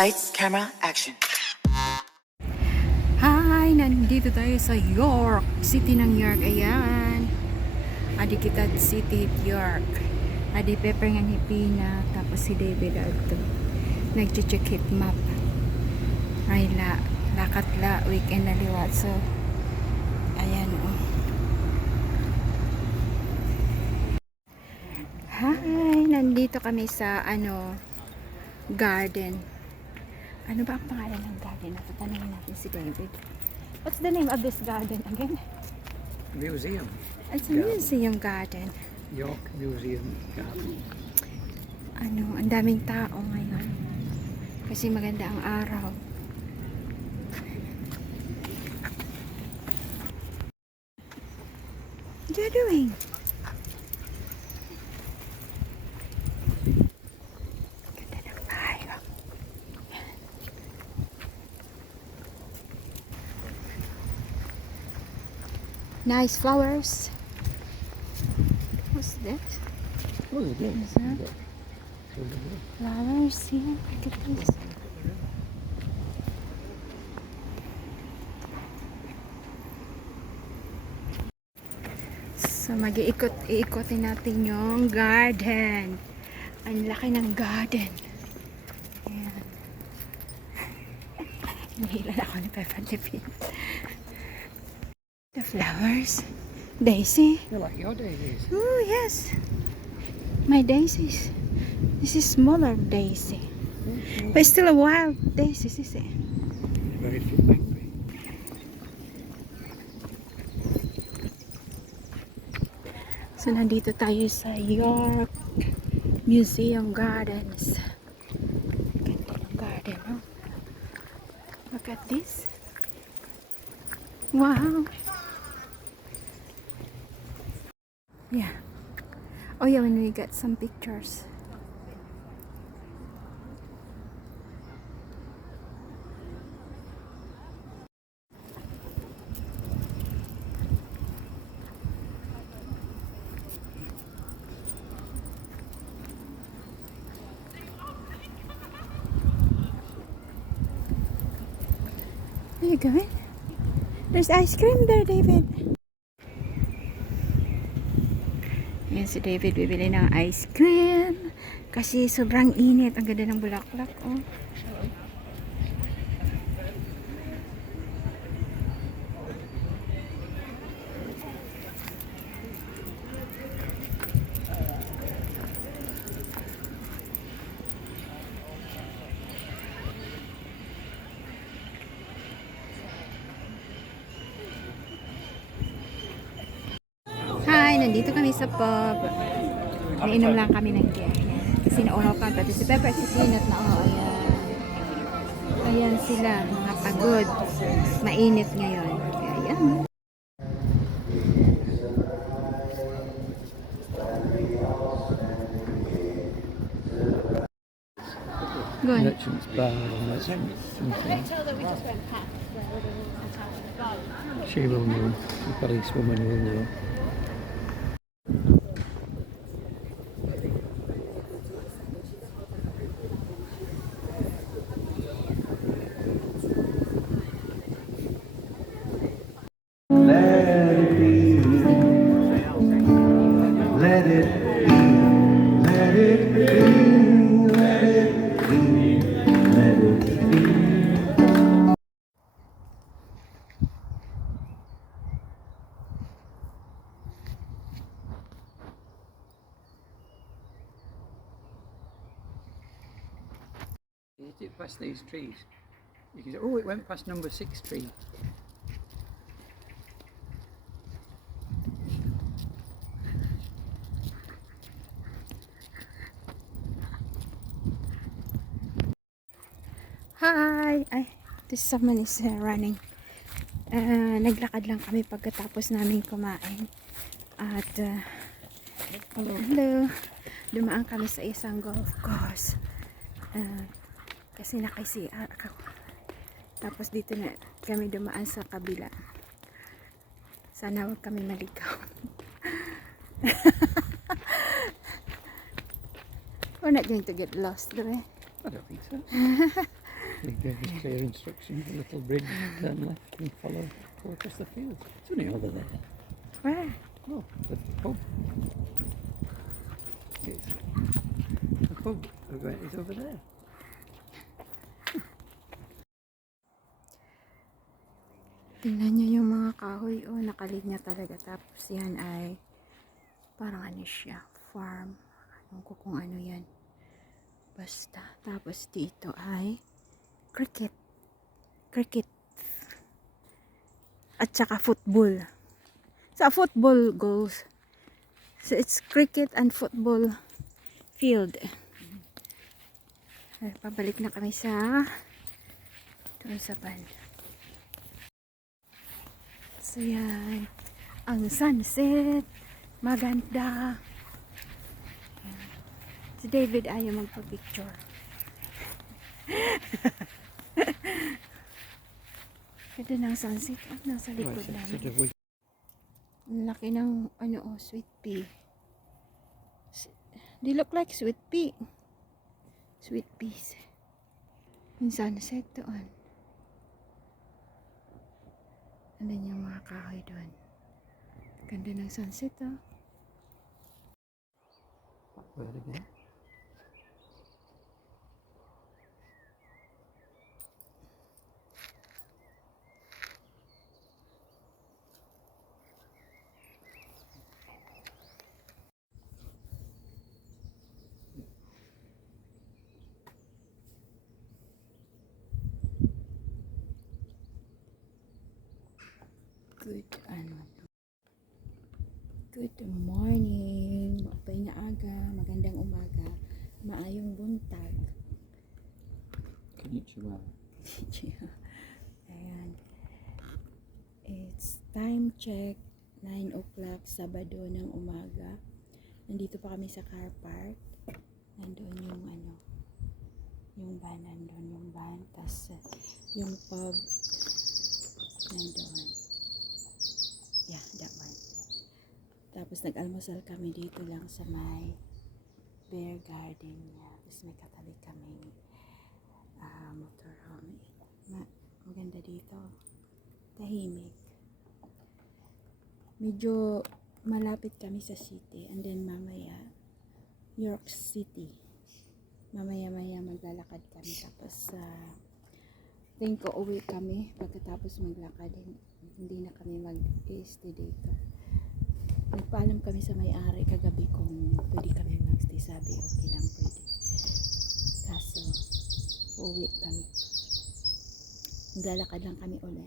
Lights, camera, action. Hi! Nandito tayo sa York City ng York. Ayan. Adi kita City York. Adi Pepper nga ni Pina. Tapos si David Alto. Nag-check hit map. Ay lakat la. Weekend na liwat. So, ayan oh. Hi! Nandito kami sa garden. Ano ba ang pangalan ng garden? Tatanungin natin si David. What's the name of this garden again? Museum. It's a museum garden. York Museum Garden. Ang daming tao ngayon. Kasi maganda ang araw. What are you doing? Ganda ng bahay. Oh. Nice flowers. What's this? What is it? Is that flowers here? Look at this. So mag-iikot-iikotin natin yung garden. Ang laki ng garden. Ayan. Nahilan ako ni Peppa Tipin. The flowers. Daisy. They're like your daisies. Oh yes. My daisies. This is smaller daisy. But it's still a wild daisy, is it? Very few angry. So nandito tayo sa York Museum Gardens. Ganda ng garden, no? Look at this. Wow. Yeah. Oh yeah, when we get some pictures. Where you going? There's ice cream there, David. Yan si David bibili ng ice cream kasi sobrang init. Ang ganda ng bulaklak, oh. Hi, nandito kami sa pub. Nainom lang kami ng beer. Kasi nauhaw kami. Pati si Pepper at si Peanut na ayan. Ayan sila, mga pagod. Mainit ngayon. Kaya ayan. Go on. Merchants Bar and that's something. She will know. The policewoman will know. Let it be, let it be, let it be, let it be, let it be. You did past these trees. You can say, oh, it went past number 6 tree. Hi! Ay, this someone is running. Naglakad lang kami pagkatapos namin kumain. At, hello. Dumaan kami sa isang golf course. Kasi naka-CR ako. Tapos dito na kami dumaan sa kabila. Sana huwag kami maligaw. We're not going to get lost, do we? I don't think so. He gave us clear instructions, a little bridge, turn left and follow, go across the field. It's only over there. Where? Oh, the pub. It's, the pub is over there. Tingnan nyo yung mga kahoy. Oh, nakalinya talaga. Tapos yan ay parang ano siya, farm. Anong ko kung ano yan. Basta. Tapos dito ay cricket. Cricket. At saka football. Sa football goals. So it's cricket and football field. Ay, pabalik na kami sa doon sa van. So yan, ang sunset, maganda. Yan. Si David ayaw magpa-picture. Ito ng sunset, oh, nasa likod namin. Ang laki ng ano, oh, sweet pea. They look like sweet pea. Sweet peas. Yung sunset doon. Andun yung mga kahoy doon. Ganda ng sunset, oh. Where again? Good morning. Mapay na aga, magandang umaga, maayong buntag. Konnichiwa. Ayan. It's time check 9 o'clock Sabado ng umaga. Nandito pa kami sa car park. Nandoon yung ano, yung van, nandoon yung van. Tas yung pub nandoon. Yeah, that one. Tapos nag-almusal kami dito lang sa may bear garden niya. Tapos may katabi kami motorhome. Maganda dito. Tahimik. Medyo malapit kami sa city. And then mamaya, York City. Mamaya-maya maglalakad kami. Tapos tingin ko uwi kami. Pagkatapos maglakad, hindi na kami mag-stay dito. Nagpaalam kami sa may-ari kagabi kung pwede kami mag-stay. Sabi, okay lang, pwede. Kaso, uuwi kami. Maglalakad lang kami ulit.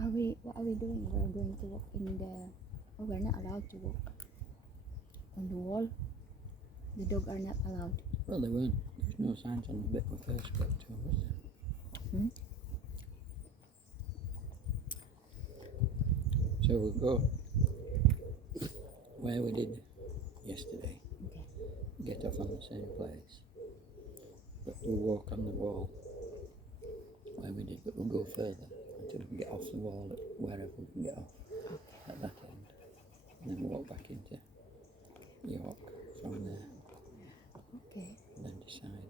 What are we doing? We're going to walk in the... Oh, we're not allowed to walk on the wall. The dog are not allowed. Well, they weren't. There was no signs on the bit we first got to, was there? So we'll go where we did yesterday. Okay. Get off on the same place. But we'll walk on the wall where we did, but we'll go further until we can get off the wall at wherever we can get off at that end. And then walk back into York from there. Okay. And then decide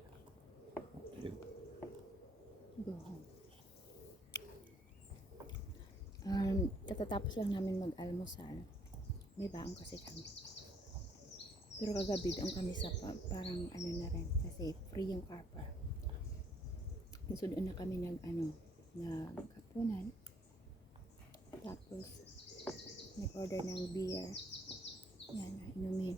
what to do. Go home. Katatapos lang namin mag-almusal. May baon kasi kami. Pero kagabi doon kami sa parang ano na rin. Kasi free yung car park. So doon na kami nagkapunan. Tapos nag-order ng beer. Yan, inumin.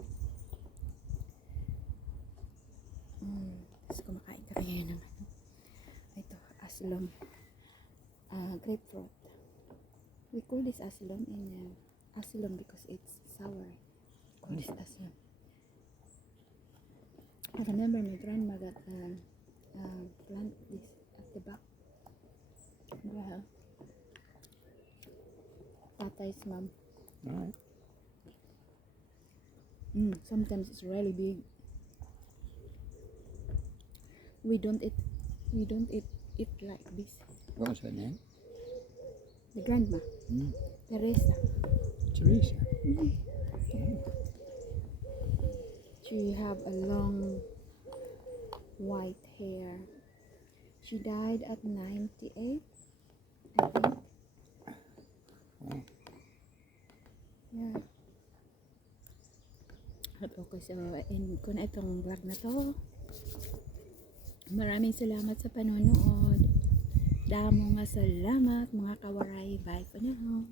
Tapos kumakain kami ngayon ng ito, aslom. Grapefruit. We call this aslom in aslom because it's sour. Call this aslom. I remember my grandma got plant this at the back. Well, Tatay's mom. Alright. Sometimes it's really big. We don't eat it like this. What was her name? The grandma, Teresa. Teresa. She have a long white hair. She died at 98, I think. Yeah. At okay, so end ko na itong vlog na to. Maraming salamat sa panonood. Damo nga salamat mga kawaray. Bye for now.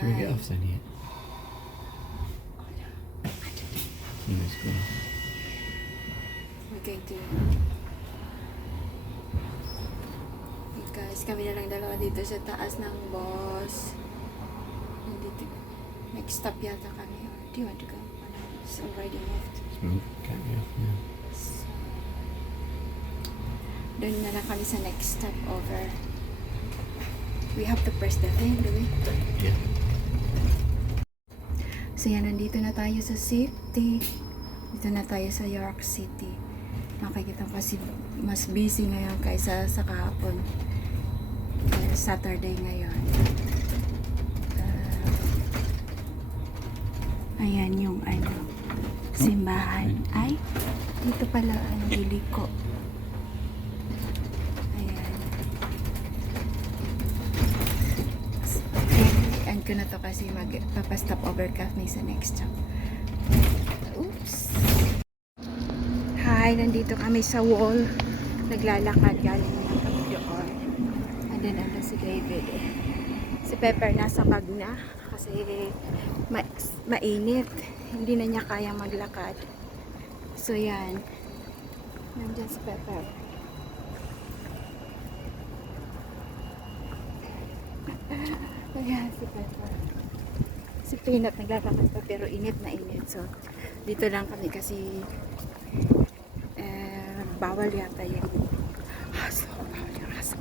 Should we get off then yet? Let's go. We're going to... Hey guys, kami na lang dalawa dito sa taas ng bus. Nandito. Next stop yata kami. Do you want to go? It's already left. Can't get off now. So, doon na lang kami sa next stop over. We have to press the thing, do we? Yeah. So yan, nandito na tayo sa city. Dito na tayo sa York City. Nakikita ko kasi mas busy ngayon kaysa sa kahapon. Saturday ngayon. Ayan yung ano, simbahan. Ay, dito pala ang Iliko. Ayan. End ko na to kasi magpapastop over kami sa next stop. Oops. Hi, nandito kami sa wall. Naglalakad galing ng kami doon. And then ano si David. Si Pepper nasa bag na kasi mainit. Hindi na niya kaya maglakad. So yan. Nandiyan si Pepper. Ayan si Pepper. Si Peanut naglalakad pa pero init na init. So dito lang kami kasi bawal yata yung aso. Bawal yung aso.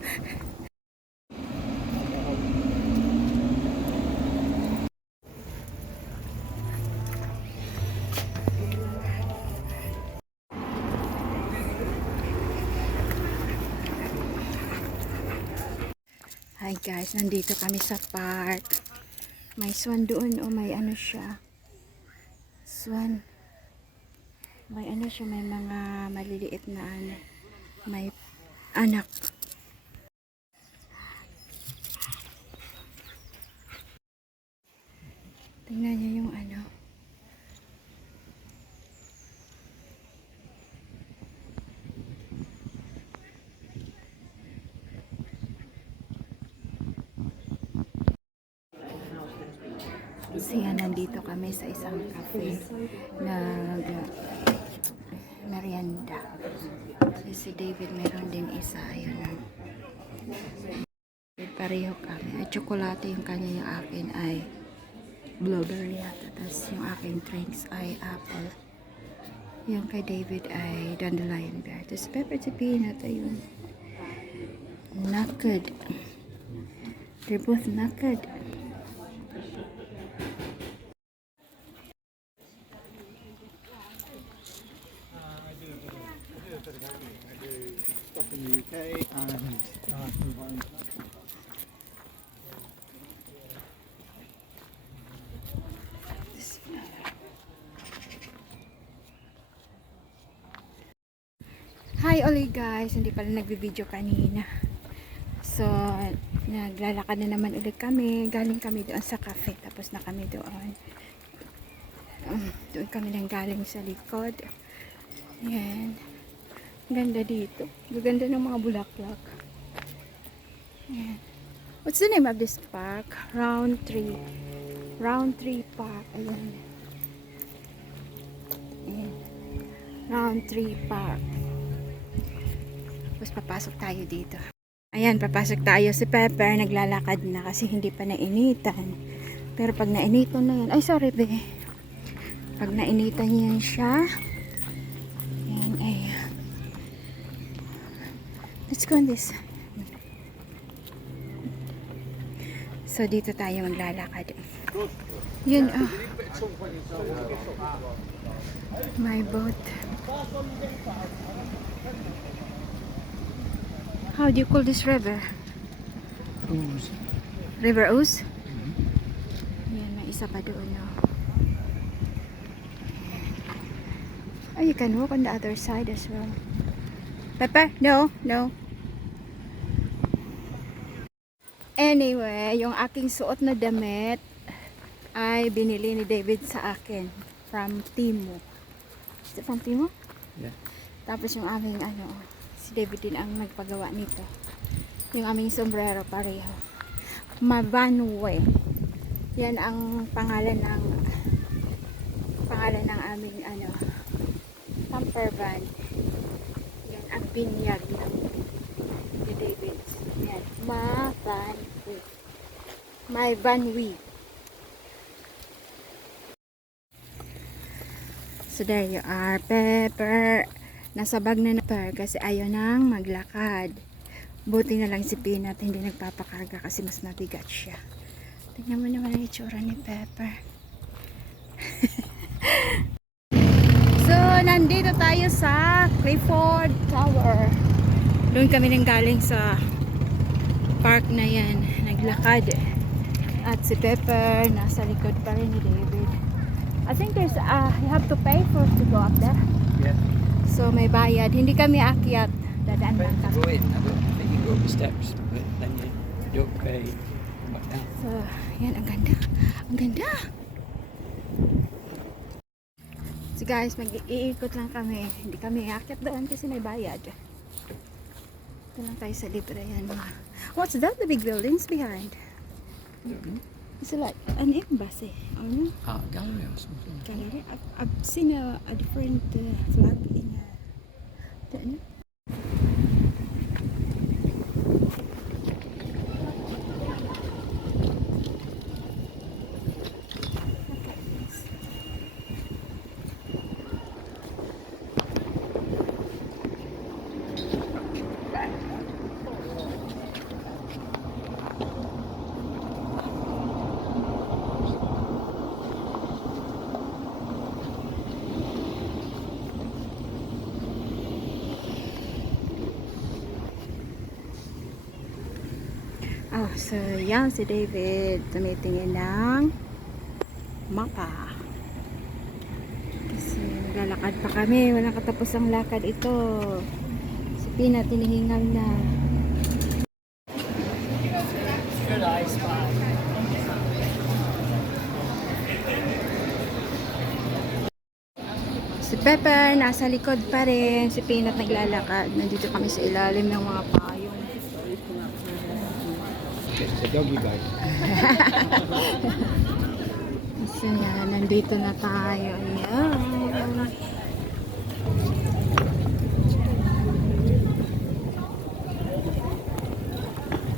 Hi guys, nandito kami sa park. May swan doon o may ano siya. Swan. May ano siya, may mga maliliit na ano. May anak. Tingnan niyo yung ano. Siya, nandito kami sa isang cafe nag merienda. Si David meron din isa, ayun. Pareho kami. At tsokolate yung kanya, yung akin ay blueberry yata. Tapos yung aking drinks ay apple. Yung kay David ay dandelion bear. Tapos pepper si Peanut, ayun. Naked. They're both naked. Stuff in the UK and move on. Hi ulit guys, hindi pala nagbi-video kanina. So, naglalakad na naman ulit kami. Galing kami doon sa cafe, tapos na kami doon. Doon kami nang galing sa likod. Yan. Ganda dito. Ganda ng mga bulaklak. Yan. What's the name of this park? Round 3. Round 3 Park. Ayan. Ayan. Round 3 Park. Tapos papasok tayo dito. Ayan, papasok tayo. Si Pepper naglalakad na kasi hindi pa nainitan. Pero pag nainitan na yan, ay sorry be. Pag nainitan yan siya, ayan, ayan. Let's go on this. So dito tayo maglalakad. Yun, oh. My boat. How do you call this river? Ooze. River Ouse? Yan, may isa pa doon, no? Oh, you can walk on the other side as well. Pepper? No, no. Anyway, yung aking suot na damit ay binili ni David sa akin from Temu. Is it from Temu? Yeah. Tapos yung aming si David din ang nagpagawa nito. Yung aming sombrero pareho. Mabanwe. Yan ang pangalan ng aming camper van. Yan ang binyag ng ni David. Yan. Mabanwe. My Banwi. So there you are, Pepper. Nasa bag na Pepper kasi ayaw nang maglakad. Buti na lang si Peanut hindi nagpapakarga kasi mas mabigat siya. Tingnan mo naman ang itsura ni Pepper. So, nandito tayo sa Clifford Tower. Doon kami nang galing sa park na yan. Naglakad. At si Pepper nasa likod pa rin ni David. I think there's you have to pay for to go up there. Yeah. So may bayad. Hindi kami aakyat. Dadaan lang To kami. go in, I think you go up the steps, but then you don't pay back down. So, yan, ang ganda. Ang ganda. So guys, mag-iikot lang kami. Hindi kami aakyat doon kasi may bayad. Ito lang tayo sa libre. Yan. What's that? The big buildings behind? It's like an embassy. Or no? Art gallery or something. Gallery. I've seen a different flag in the Oh, so yan si David tumitingin ng mapa. Kasi naglalakad pa kami, walang katapos ang lakad ito. Si Pina tinihingal na. Si Pepper nasa likod pa rin, si Peanut naglalakad. Nandito kami sa ilalim ng mga payong. It's a doggy bag. So yan, nandito na tayo. Ayan.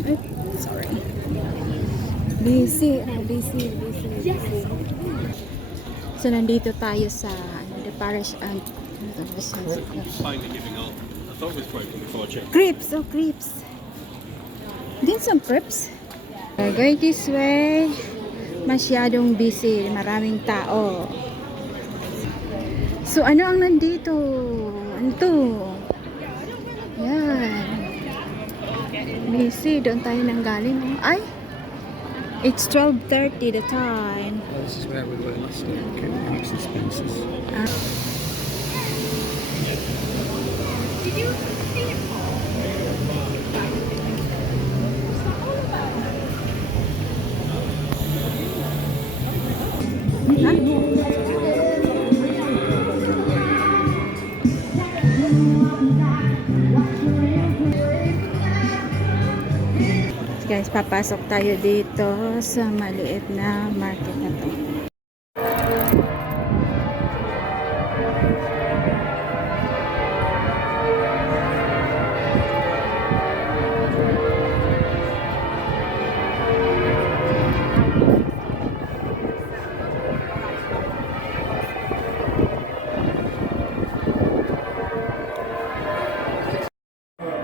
Ay, sorry. Busy. Busy. So nandito tayo sa the parish and Finally giving up. I thought it was broken before I checked. Crepes. Oh, crepes. Din some crepes. Going this way. Masyadong busy. Maraming tao. So, ano ang nandito? Ano to? Yan. Busy. Doon tayo nang galing. Ay! It's 12:30 the time. Well, this is where we were last week, at Marks and Spencer's. Guys, papasok tayo dito sa maliit na market na to.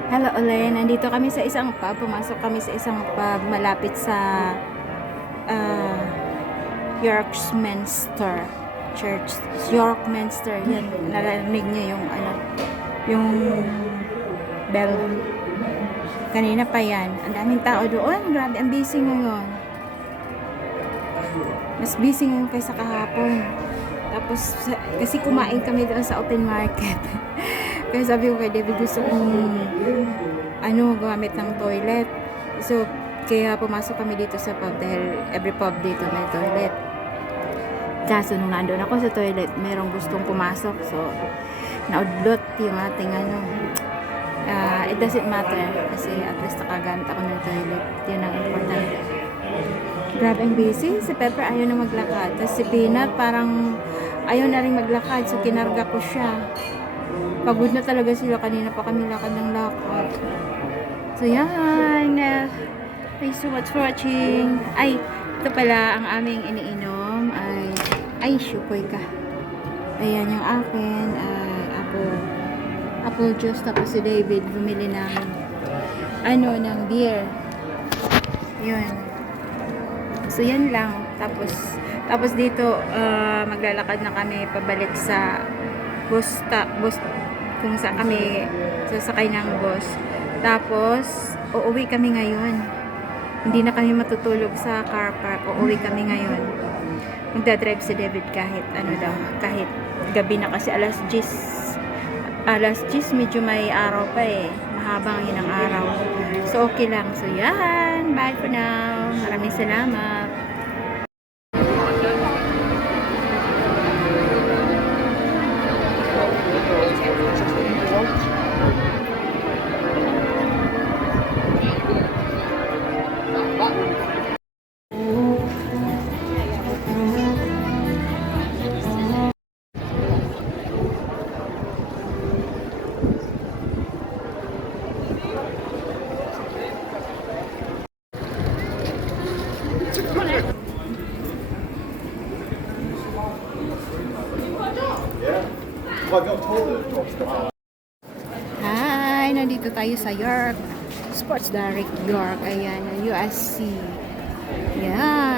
Hello ulit, nandito kami sa isang pub. Pumasok kami sa isang pub malapit sa Yorkminster Church. Yorkminster, yan. Narinig niyo yung yung bell. Kanina pa yan. Ang daming tao doon. Grabe, ang busy ngayon. Mas busy ngayon kaysa kahapon. Tapos, kasi kumain kami doon sa open market. Kaya sabi ko kay David, gusto kong gumamit ng toilet. So, kaya pumasok kami dito sa pub dahil every pub dito may toilet. Kaso nung nandun ako sa toilet, merong gustong pumasok. So, naudlot yung ating it doesn't matter kasi at least nakagamit ako ng toilet. Yun ang importante. Grabe ang busy. Si Pepper ayaw na maglakad. Tapos si Peanut parang ayaw na rin maglakad. So, kinarga ko siya. Pagod na talaga sila. Kanina pa kami lakad ng lakad. So, yan. Thanks so much for watching. Ay, ito pala ang aming iniinom. Ay, shukoy ka. Ayan yung akin. Apple juice. Tapos si David bumili ng beer. Yun. So, yan lang. Tapos dito, maglalakad na kami pabalik sa bus kung saan kami sasakay ng bus. Tapos, uuwi kami ngayon. Hindi na kami matutulog sa car park. Uuwi kami ngayon. Magdadrive si David kahit kahit gabi na kasi alas 10 medyo may araw pa eh. Mahaba ngayon ang araw. So, okay lang. So, yan. Bye for now. Maraming salamat. Hi! Nandito tayo sa York. Sports Direct York. Ayan, USC. Yan.